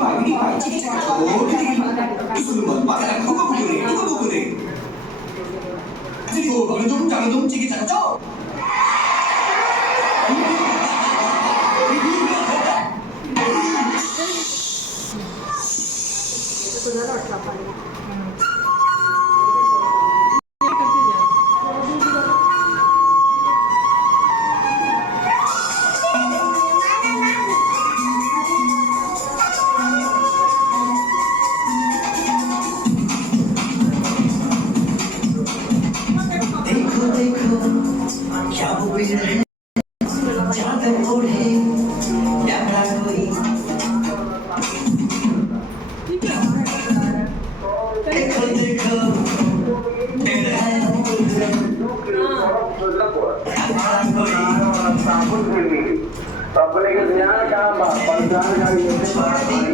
ini ciki caka. Oh, itu dulu. Pakai aku buku nih. Jadi jangan dong ciki caka. Pembeli kenyang apa? Perjalanan yang